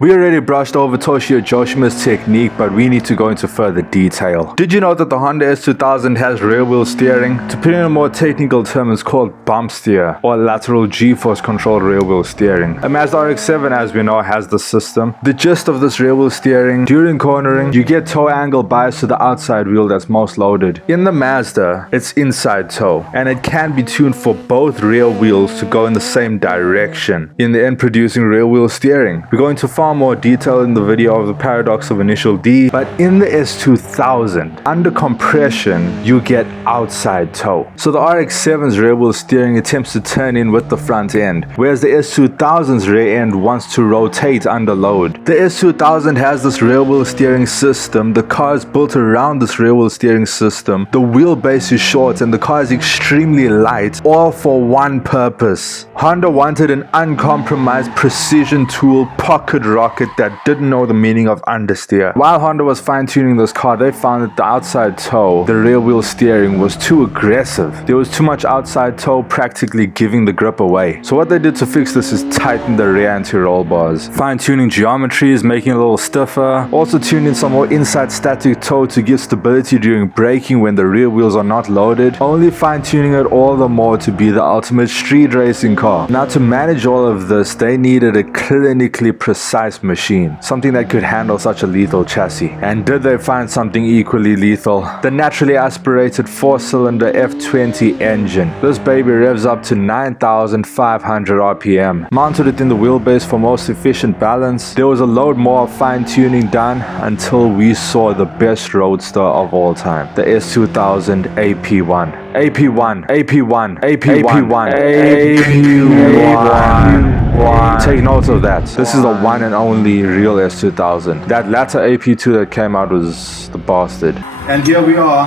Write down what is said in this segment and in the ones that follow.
We already brushed over Toshiya Joshima's technique, but we need to go into further detail. Did you know that the Honda S2000 has rear wheel steering? To put in a more technical term, it's called bump steer or lateral G-force controlled rear wheel steering. A Mazda RX-7, as we know, has the system. The gist of this rear wheel steering: during cornering, you get toe angle bias to the outside wheel that's most loaded. In the Mazda, it's inside toe, and it can be tuned for both rear wheels to go in the same direction, in the end producing rear wheel steering. We're going to far more detail in the video of the paradox of initial D, but in the S2000, under compression, you get outside toe. So the RX-7's rear wheel steering attempts to turn in with the front end, whereas the S2000's rear end wants to rotate under load. The S2000 has this rear wheel steering system. The car is built around this rear wheel steering system. The wheelbase is short and the car is extremely light, all for one purpose. Honda wanted an uncompromised precision tool pocket rocket that didn't know the meaning of understeer. While Honda was fine-tuning this car, they found that the outside toe, the rear wheel steering, was too aggressive. There was too much outside toe, practically giving the grip away. So what they did to fix this is tighten the rear anti-roll bars, fine-tuning geometries, making it a little stiffer, also tuning some more inside static toe to give stability during braking when the rear wheels are not loaded, only fine-tuning it all the more to be the ultimate street racing car. Now, to manage all of this, they needed a clinically precise machine, something that could handle such a lethal chassis. And did they find something equally lethal? The naturally aspirated 4-cylinder F20 engine. This baby revs up to 9,500 RPM. Mounted within the wheelbase for most efficient balance. There was a load more of fine-tuning done until we saw the best roadster of all time, the S2000 AP1. AP1, AP1, AP1, AP1. Take note of that. This is the one and only real S2000. That latter AP2 that came out was the bastard. And here we are,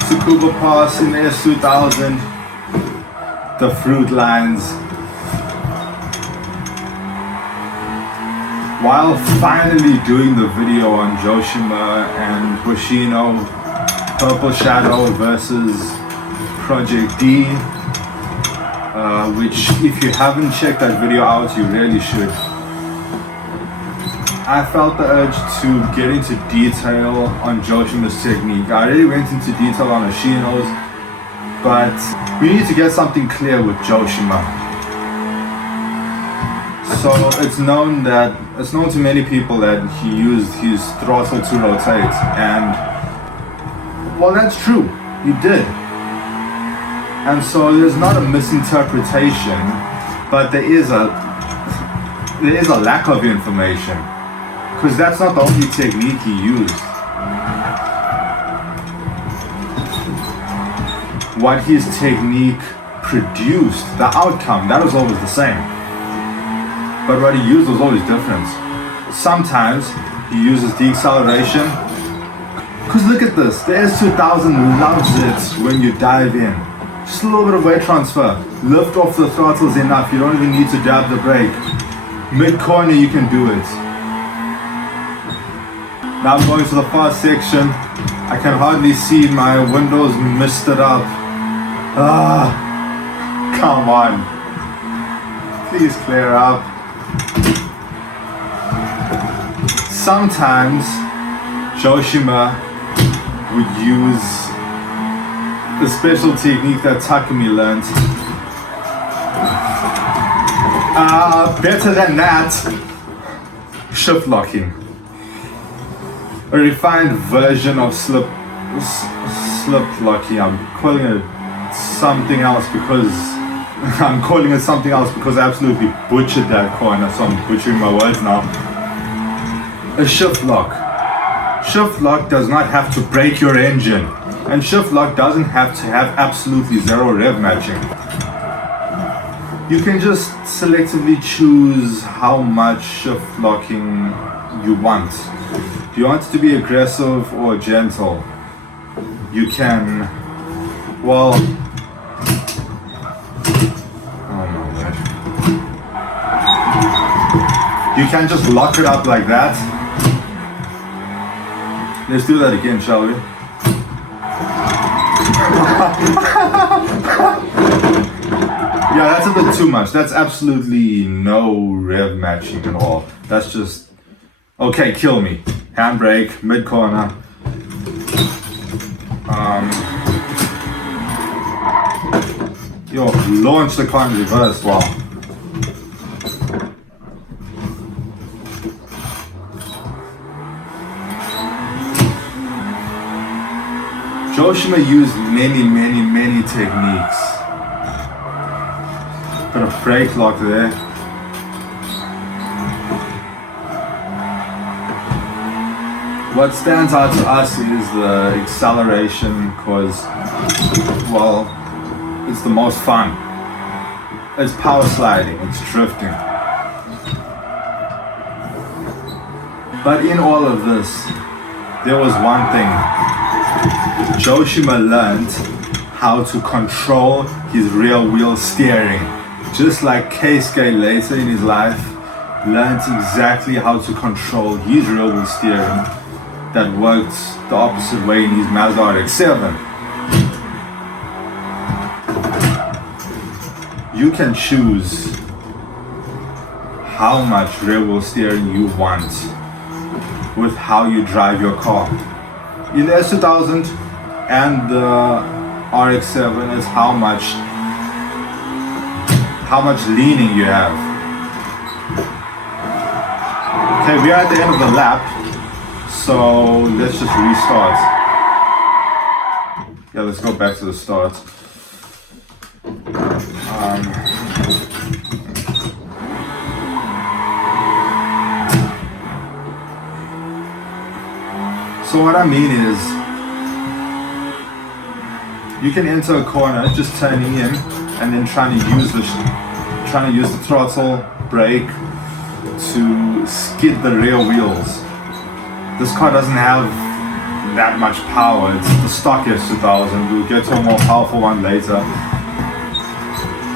Tsukuba Pass in the S2000. The fruit lines. While finally doing the video on Joshima and Hoshino, Purple Shadow versus Project D, which if you haven't checked that video out, you really should. I felt the urge to get into detail on Joshima's technique. I already went into detail on Hoshino's, but we need to get something clear with Joshima. So it's known to many people that he used his throttle to rotate, and well, that's true, he did. And so there's not a misinterpretation, but there is a lack of information, because that's not the only technique he used. What his technique produced, the outcome, that was always the same. But what he used was always different. Sometimes he uses deceleration, because look at this, the S2000 loves it when you dive in. Just a little bit of weight transfer. Lift off the throttles enough. You don't even need to dab the brake. Mid-corner, you can do it. Now I'm going to the fast section. I can hardly see, my windows misted up. Come on. Please clear up. Sometimes Joshima would use the special technique that Takumi learned. Better than that, shift locking. A refined version of slip locking. I'm calling it something else because I absolutely butchered that corner, so I'm butchering my words now. A shift lock. Shift lock does not have to break your engine. And shift lock doesn't have to have absolutely zero rev matching. You can just selectively choose how much shift locking you want. Do you want it to be aggressive or gentle? You can, well, oh no, man. You can just lock it up like that. Let's do that again, shall we? Yeah, that's a bit too much. That's absolutely no rev matching at all. That's just Okay, kill me. Handbrake, mid corner. Yo, launch the car in reverse, wow. Joshima used many techniques. Got a brake lock there. What stands out to us is the acceleration because, well, it's the most fun. It's power sliding, it's drifting. But in all of this, there was one thing. Joshima learned how to control his rear wheel steering. Just like Keisuke later in his life learned exactly how to control his rear wheel steering that worked the opposite way in his Mazda RX-7. You can choose how much rear wheel steering you want with how you drive your car. In the S2000 and the RX-7 is how much leaning you have. Okay, we are at the end of the lap, so let's just restart. Yeah, let's go back to the start. So what I mean is, you can enter a corner just turning in and then trying to use the throttle, brake to skid the rear wheels. This car doesn't have that much power. It's the stock S2000. We'll get to a more powerful one later.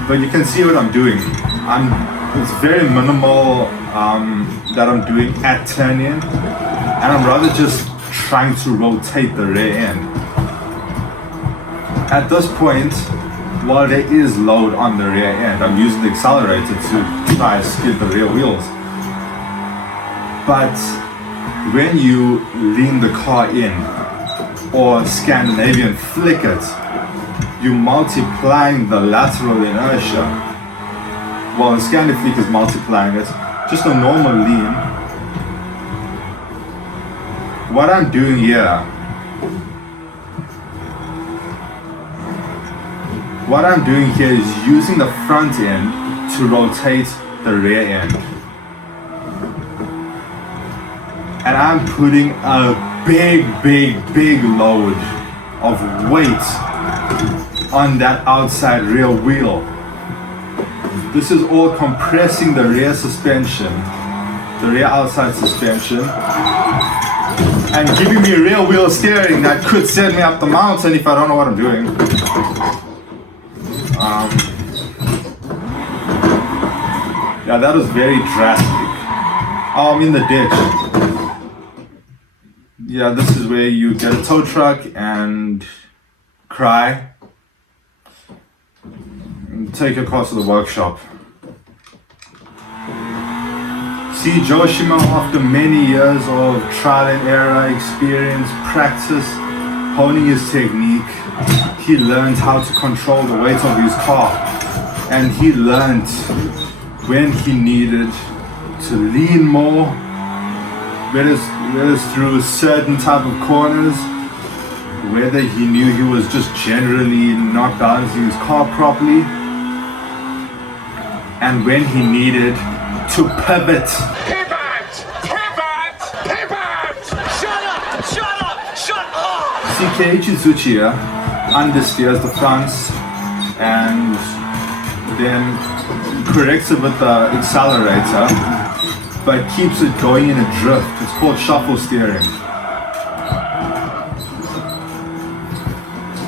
But you can see what I'm doing. It's very minimal that I'm doing at turn in, and I'm rather just trying to rotate the rear end. At this point, while there is load on the rear end, I'm using the accelerator to try to skid the rear wheels. But when you lean the car in or Scandinavian flick it, you're multiplying the lateral inertia. Well, the Scandi flick is multiplying it. Just a normal lean. What I'm doing here, is using the front end to rotate the rear end. And I'm putting a big load of weight on that outside rear wheel. This is all compressing the rear suspension, the rear outside suspension, and giving me rear wheel steering that could send me up the mountain if I don't know what I'm doing. Yeah, that was very drastic. Oh, I'm in the ditch. Yeah, this is where you get a tow truck and cry and take your car to the workshop. See, Joshima, after many years of trial and error, experience, practice, honing his technique, he learned how to control the weight of his car, and he learned when he needed to lean more, whether it's through certain type of corners, whether he knew he was just generally not balancing his car properly, and when he needed to pivot. Keiichi Tsuchiya understeers the fronts and then corrects it with the accelerator, but keeps it going in a drift. It's called shuffle steering.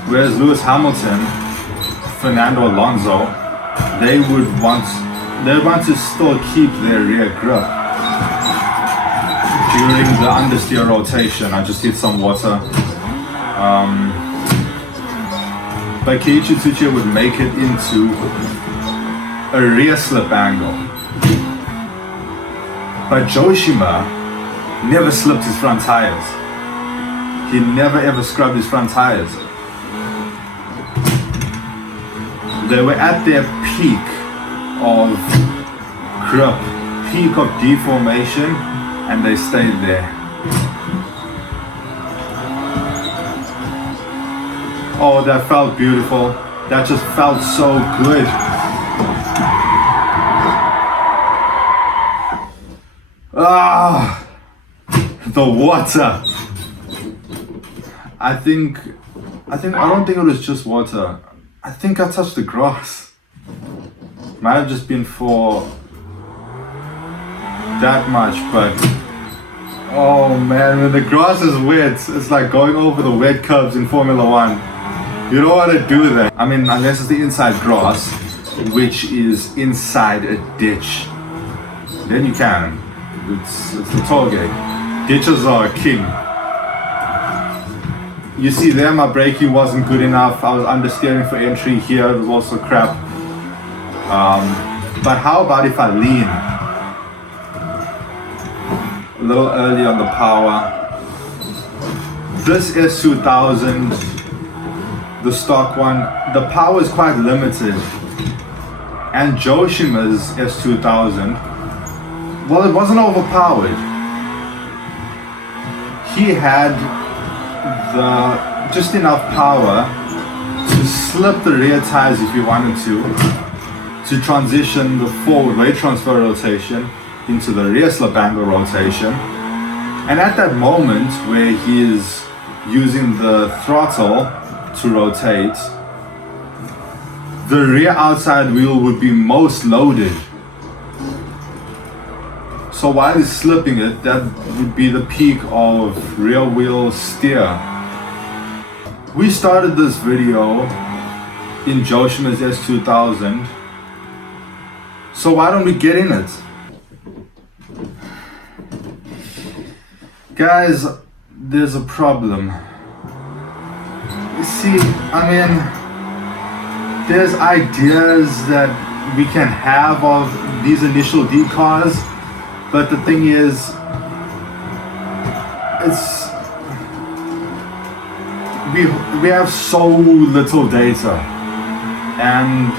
Whereas Lewis Hamilton, Fernando Alonso, they want to still keep their rear grip during the understeer rotation. I just hit some water. But Keiichi Tsuchiya would make it into a rear slip angle. But Joshima never slipped his front tires. He never ever scrubbed his front tires. They were at their peak of grip, peak of deformation, and they stayed there. Oh, that felt beautiful. That just felt so good. Ah, the water. I don't think it was just water. I think I touched the grass. Might have just been for that much, but oh man, when the grass is wet, it's like going over the wet curbs in Formula 1. You don't want to do that. I mean, unless it's the inside grass, which is inside a ditch. Then you can. It's the toll gate. Ditches are king. You see there, my braking wasn't good enough. I was understeering for entry here. It was also crap. But how about if I lean? A little early on the power. This S2000, the stock one, the power is quite limited. And Joshima's S2000, well, it wasn't overpowered. He had just enough power to slip the rear tires if you wanted to transition the forward weight transfer rotation into the rear slip angle rotation. And at that moment where he is using the throttle to rotate, the rear outside wheel would be most loaded. So while he's slipping it, that would be the peak of rear wheel steer. We started this video in Joshima's S2000, so why don't we get in it? Guys, there's a problem. You see, I mean, there's ideas that we can have of these initial D cars, but the thing is, we have so little data, and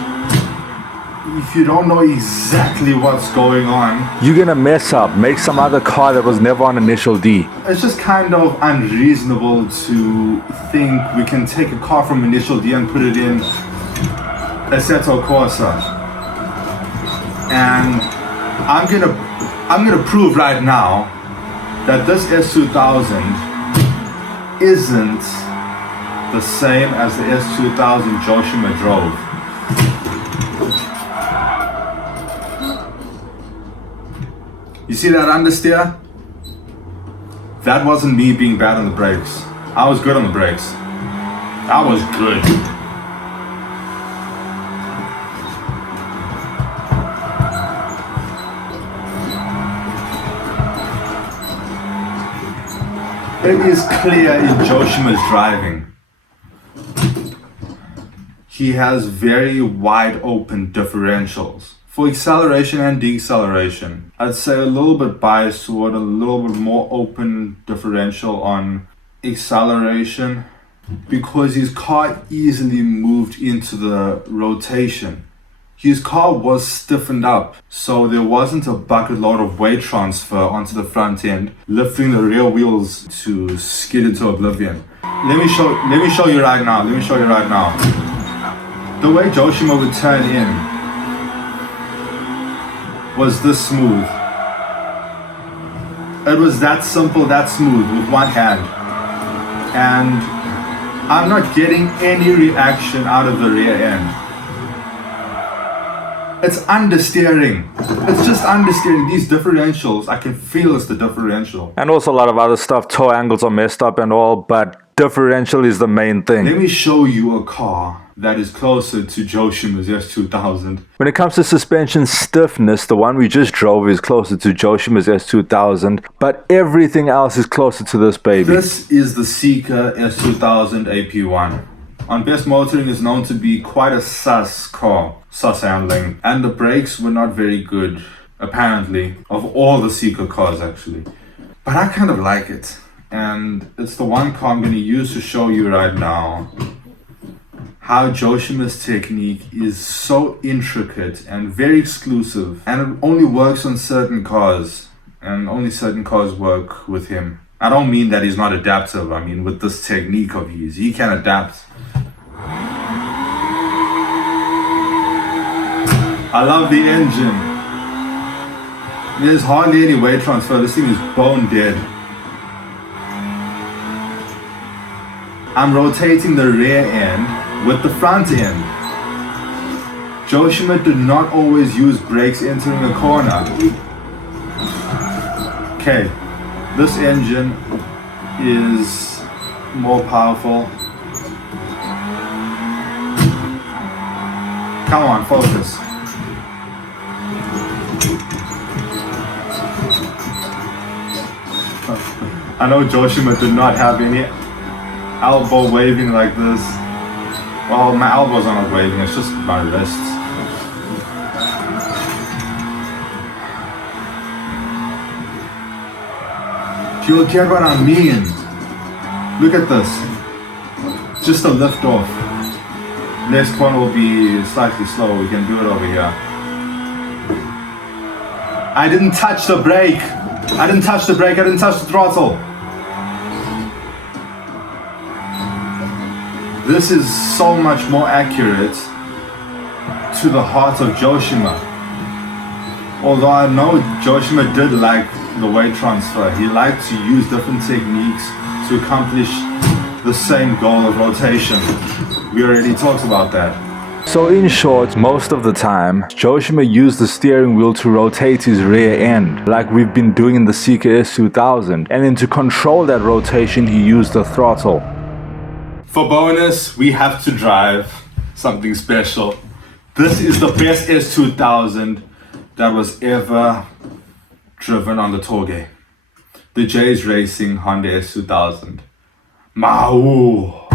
if you don't know exactly what's going on, You're gonna mess up, make some other car that was never on initial D. it's just kind of unreasonable to think we can take a car from initial D and put it in Assetto Corsa. And I'm gonna prove right now that this S2000 isn't the same as the S2000 Joshima drove. You see that understeer? That wasn't me being bad on the brakes. I was good on the brakes. I was good. It is clear in Joshima's driving. He has very wide open differentials for acceleration and deceleration. I'd say a little bit biased toward a little bit more open differential on acceleration because his car easily moved into the rotation. His car was stiffened up, so there wasn't a bucket load of weight transfer onto the front end, lifting the rear wheels to skid into oblivion. Let me show you right now. The way Joshima would turn in was this smooth. It was that simple, that smooth with one hand. And I'm not getting any reaction out of the rear end. It's understeering. It's just understeering. These differentials, I can feel it's the differential. And also a lot of other stuff, toe angles are messed up and all, but differential is the main thing. Let me show you a car that is closer to Joshima's S2000. When it comes to suspension stiffness, the one we just drove is closer to Joshima's S2000, but everything else is closer to this baby. This is the Seeker S2000 AP1. On Best Motoring is known to be quite a sus car, sus handling, and the brakes were not very good, apparently, of all the Seeker cars actually. But I kind of like it. And it's the one car I'm going to use to show you right now how Joshima's technique is so intricate and very exclusive, and it only works on certain cars, and only certain cars work with him. I don't mean that he's not adaptive. I mean, with this technique of his, he can adapt. I love the engine. There's hardly any weight transfer. This thing is bone dead. I'm rotating the rear end with the front end. Joshima did not always use brakes entering a corner. Okay, this engine is more powerful. Come on, focus. I know Joshima did not have any elbow waving like this. Well, my elbows are not waving, it's just my wrists. You'll get what I mean. Look at this. Just a lift off. Next one will be slightly slower. We can do it over here. I didn't touch the brake. I didn't touch the brake. I didn't touch the throttle. This is so much more accurate to the heart of Joshima. Although I know Joshima did like the weight transfer. He liked to use different techniques to accomplish the same goal of rotation. We already talked about that. So in short, most of the time, Joshima used the steering wheel to rotate his rear end, like we've been doing in the Seeker S2000, and then to control that rotation he used the throttle. For bonus, we have to drive something special. This is the best S2000 that was ever driven on the Toge. The J's Racing Honda S2000. Mau!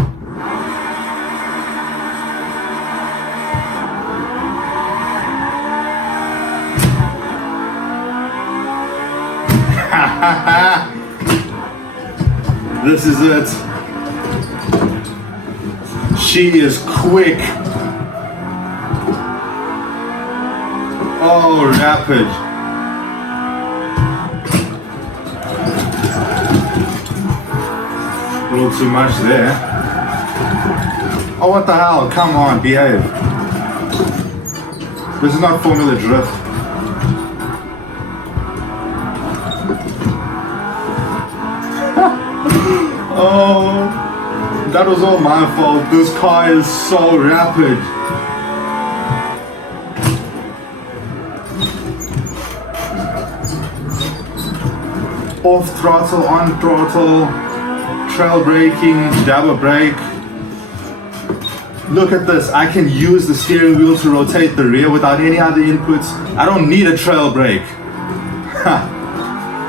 This is it. She is quick. Oh, rapid. A little too much there. Oh, what the hell? Come on, behave. This is not Formula Drift. Oh, that was all my fault. This car is so rapid. Off throttle, on throttle, trail braking, dabber brake. Look at this. I can use the steering wheel to rotate the rear without any other inputs. I don't need a trail brake.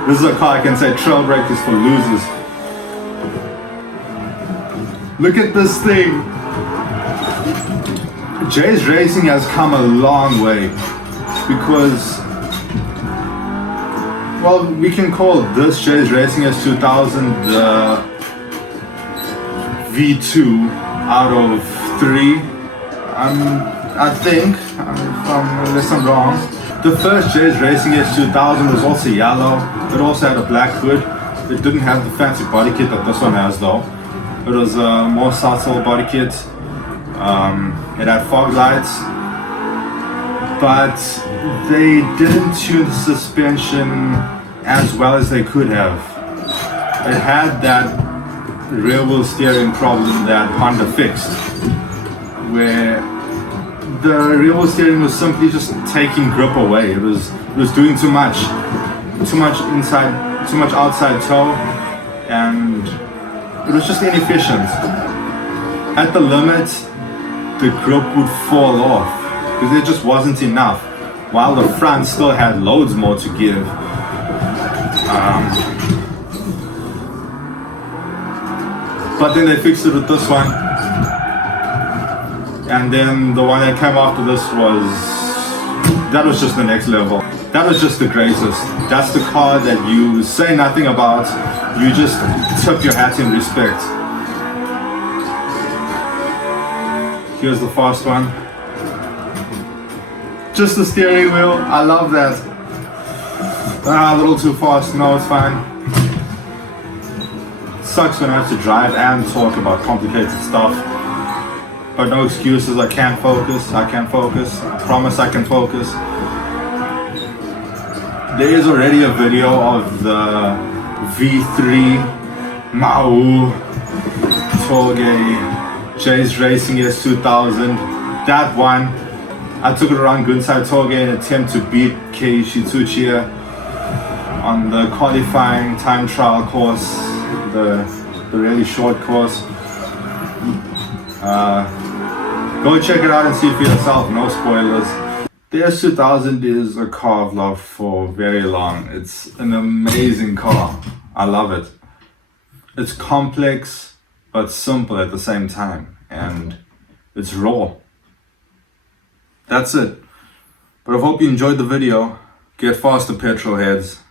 This is a car I can say trail brake is for losers. Look at this thing. J's Racing has come a long way because, well, we can call this J's Racing S2000 the V2 out of 3. I think, unless I'm wrong. The first J's Racing S2000 was also yellow. It also had a black hood. It didn't have the fancy body kit that this one has though. It was a more subtle body kit. It had fog lights, but they didn't tune the suspension as well as they could have. It had that rear wheel steering problem that Honda fixed, where the rear wheel steering was simply just taking grip away. It was doing too much inside, too much outside toe, and it was just inefficient. At the limit, the grip would fall off because there just wasn't enough, while the front still had loads more to give. But then they fixed it with this one, and then the one that came after this was just the next level. That was just the greatest. That's the car that you say nothing about. You just tip your hat in respect. Here's the fast one. Just the steering wheel. I love that. A little too fast. No, it's fine. Sucks when I have to drive and talk about complicated stuff. But no excuses. I can't focus. I can focus. I promise I can focus. There is already a video of the V3 Mahu Torge J's Racing S2000. That one, I took it around Gunsai Torge in an attempt to beat Keiichi Tsuchiya on the qualifying time trial course, the really short course. Go check it out and see for yourself, no spoilers. The S2000 is a car I've loved for very long. It's an amazing car. I love it. It's complex but simple at the same time, and it's raw. That's it. But I hope you enjoyed the video. Get faster, petrol heads.